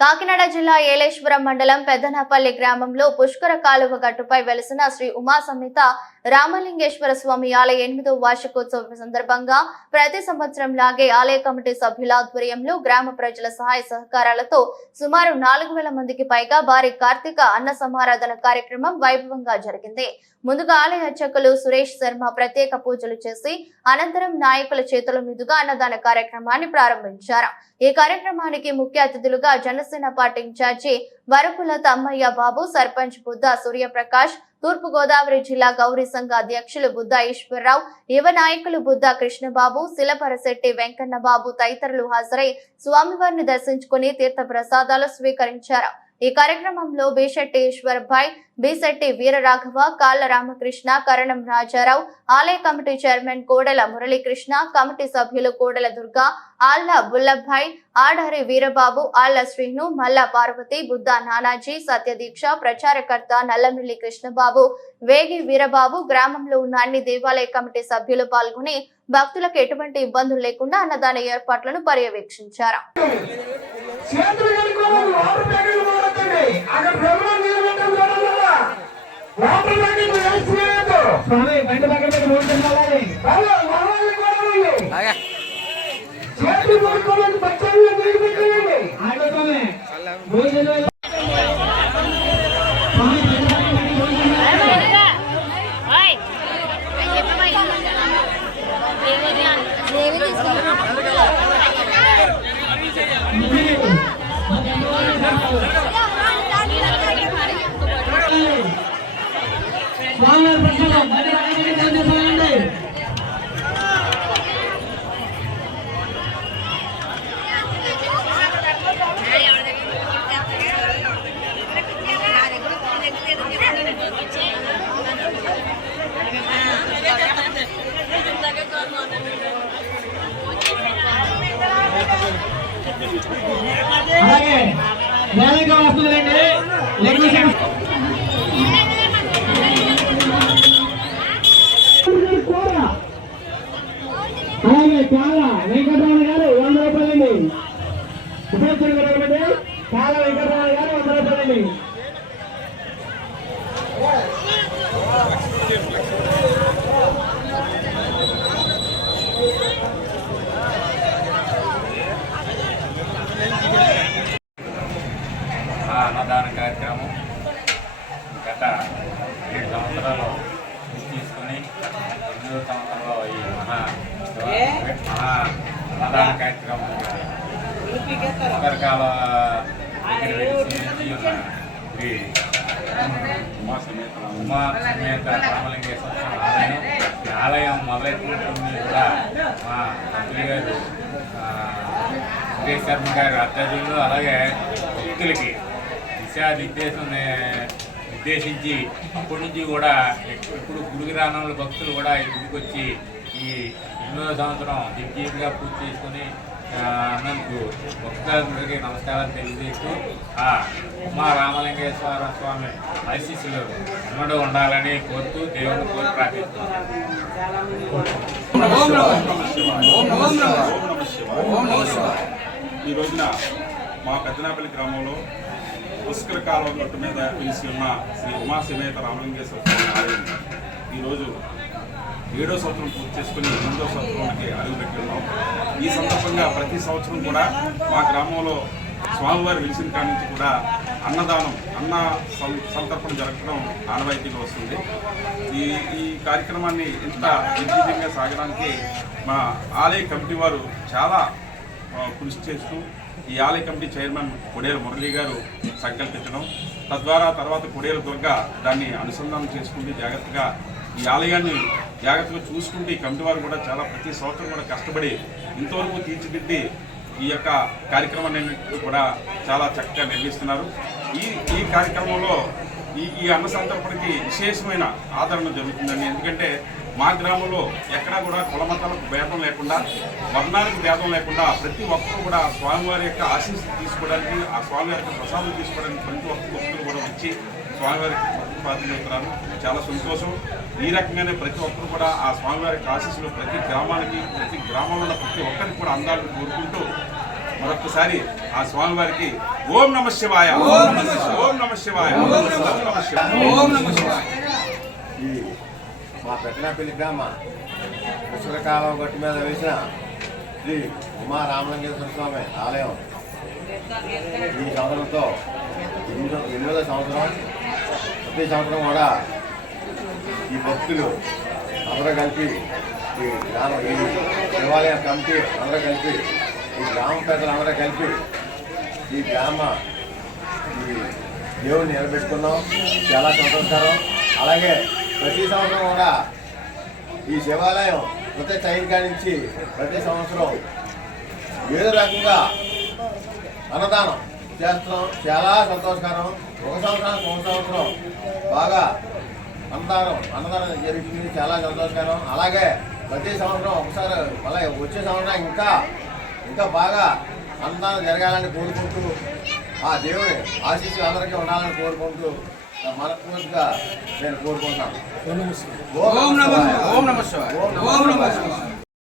కాకినాడ జిల్లా ఏలేశ్వరం మండలం పెద్దనపల్లి గ్రామంలో పుష్కర కాలువ గట్టుపై వెలిసిన శ్రీ ఉమా సమేత రామలింగేశ్వర స్వామి ఆలయ 8వ వార్షికోత్సవం సందర్భంగా ప్రతి సంవత్సరం లాగే ఆలయ కమిటీ సభ్యుల ఆధ్వర్యంలో గ్రామ ప్రజల సహాయ సహకారాలతో సుమారు 4000 మందికి పైగా భారీ కార్తీక అన్న సమారాధన కార్యక్రమం వైభవంగా జరిగింది. ముందుగా ఆలయ అర్చకులు సురేష్ శర్మ ప్రత్యేక పూజలు చేసి అనంతరం నాయకుల చేతుల మీదుగా అన్నదాన కార్యక్రమాన్ని ప్రారంభించారు. ఈ కార్యక్రమానికి ముఖ్య అతిథులుగా జనసేన పార్టీ ఇన్ఛార్జి వరపుల తమ్మయ్య బాబు, సర్పంచ్ బుద్ధ సూర్యప్రకాష్, తూర్పు గోదావరి జిల్లా గౌరీ సంఘ అధ్యక్షులు బుద్ధ ఈశ్వరరావు, యువ నాయకులు బుద్ధ కృష్ణబాబు, శిలపరశెట్టి వెంకన్న బాబు తదితరులు హాజరై స్వామివారిని దర్శించుకుని తీర్థ ప్రసాదాలు స్వీకరించారు. ఈ కార్యక్రమంలో బిశెట్టి ఈశ్వర్భాయ్, బిశెట్టి వీరరాఘవ, కాళ్ళ రామకృష్ణ, కరణం రాజారావు, ఆలయ committee chairman Kodela Muralikrishna, committee సభ్యులు కోడెల దుర్గా, ఆళ్ల బుల్లభాయ్, ఆడహరి వీరబాబు, ఆళ్ల శ్రీను, మల్ల పార్వతి, బుద్ధ నానాజీ, సత్యదీక్ష, ప్రచారకర్త నల్లమిల్లి కృష్ణబాబు, వేగి వీరబాబు, గ్రామంలో ఉన్న అన్ని దేవాలయ కమిటీ సభ్యులు పాల్గొని భక్తులకు ఎటువంటి ఇబ్బందులు లేకుండా అన్నదాన ఏర్పాట్లను పర్యవేక్షించారు. అలాగే వేలంగా వస్తుందండి. అలాగే చాలా వెంకటరమణ గారు 100 రూపాయలండి. ఉపయోగించండి. చాలా వెంకటరమణ గారు 100 రూపాయలండి. అన్నదాన కార్యక్రమం గత 7 సంవత్సరాలు తీసుకొని 8వ సంవత్సరంలో ఈ మహా అన్నదాన కార్యక్రమం ఒకరికాల ఉమా సమేత రామలింగేశ్వర ఆలయం. ఈ ఆలయం మొదలైనటువంటి కూడా మా మంత్రి గారు సురేష్ శర్మ గారి అధ్యక్షులు, అలాగే భక్తులకి నిర్దేశించి అప్పటి నుంచి కూడా ఇప్పుడు గుడిగ్రామంలో భక్తులు కూడా ఈ గుడికి వచ్చి ఈ 8వ సంవత్సరం దిగ్విజయంగా పూర్తి చేసుకుని అన్నందుకు భక్తులందరికీ నమస్కారాలు తెలియజేస్తూ ఉమా రామలింగేశ్వర స్వామి ఆశీస్సులు ఎన్నడూ ఉండాలని కోరుతూ దేవుని కోరి ప్రార్థిస్తున్నాను. ఈ రోజున మా పెద్దనాపల్లి గ్రామంలో పుష్కర కాలువ గట్టు మీద వెలిసి ఉన్న శ్రీ ఉమా సమేత రామలింగేశ్వర స్వామి ఆలయం ఈరోజు 7వ సంవత్సరం పూర్తి చేసుకుని 8వ సంవత్సరానికి అడుగుపెట్టి ఉన్నాం. ఈ సందర్భంగా ప్రతి సంవత్సరం కూడా మా గ్రామంలో స్వామివారి వెలిసిన కాడి నుంచి కూడా అన్నదానం, సంతర్పణ జరగడం ఆనవాయితీగా వస్తుంది. ఈ కార్యక్రమాన్ని ఇంత దిగ్విజయంగా సాగడానికి మా ఆలయ కమిటీ వారు చాలా కృషి చేస్తూ ఈ ఆలయ కమిటీ చైర్మన్ కొడేల మురళీ గారు సంకల్పించడం, తద్వారా తర్వాత కొడేల దుర్గా దాన్ని అనుసంధానం చేసుకుంటూ జాగ్రత్తగా ఈ ఆలయాన్ని జాగ్రత్తగా చూసుకుంటూ ఈ కమిటీ వారు కూడా చాలా ప్రతి సంవత్సరం కూడా కష్టపడి ఇంతవరకు తీర్చిదిద్ది ఈ యొక్క కార్యక్రమాన్ని కూడా చాలా చక్కగా నిర్వహిస్తున్నారు. ఈ కార్యక్రమంలో ఈ అన్న సంతర్పణకి విశేషమైన ఆదరణ జరుగుతుందండి. ఎందుకంటే మా గ్రామంలో ఎక్కడా కూడా కులమతాలకు భేదం లేకుండా, వర్ణానికి భేదం లేకుండా ప్రతి ఒక్కరూ కూడా స్వామివారి యొక్క ఆశీస్సులు తీసుకోవడానికి, ఆ స్వామివారి యొక్క ప్రసాదం తీసుకోవడానికి ప్రతి ఒక్క భక్తులు కూడా వచ్చి స్వామివారికి పాత్రలవుతున్నారు. చాలా సంతోషం. ఈ రకంగానే ప్రతి ఒక్కరు కూడా ఆ స్వామివారి ఆశీస్సులు ప్రతి గ్రామంలో ఉన్న ప్రతి ఒక్కరికి కూడా అందాలని కోరుకుంటూ మరొకసారి ఆ స్వామివారికి ఓం నమ శివాయ, ఓం నమ శివాయ, ఓం నమ శివాయ, ఓం నమ శివాయ. ఈ మా పెద్దనాపల్లి గ్రామ పుష్కరకాలం గట్టు మీద వేసిన శ్రీ ఉమా రామలింగేశ్వర స్వామి ఆలయం ఈ సంవత్సరంతో 8వ సంవత్సరం. ప్రతి సంవత్సరం కూడా ఈ భక్తులు అందరూ కలిపి ఈ దేవాలయం కమిటీ అందరూ కలిపి ఈ గ్రామ పెద్దలు అందరూ కలిపి ఈ గ్రామ ఈ దేవుని నిలబెట్టుకున్నాం. చాలా సంతోషకరం. అలాగే ప్రతి సంవత్సరం కూడా ఈ శివాలయం ప్రతి సైనికా నుంచి ప్రతి సంవత్సరం ఏదో రకంగా అన్నదానం చేస్తున్నాం. చాలా సంతోషకరం. ఒక సంవత్సరం బాగా అన్నదానం జరుగుతుంది. చాలా సంతోషకరం. అలాగే ప్రతి సంవత్సరం ఒకసారి మళ్ళీ వచ్చే సంవత్సరం ఇంకా బాగా అన్నదానం జరగాలని కోరుకుంటూ ఆ దేవుని ఆశీస్సులు అందరికీ ఉండాలని కోరుకుంటూ మనస్ఫూర్తిగా నేను కోరుకుంటున్నాను. ఓం నమః శివాయ.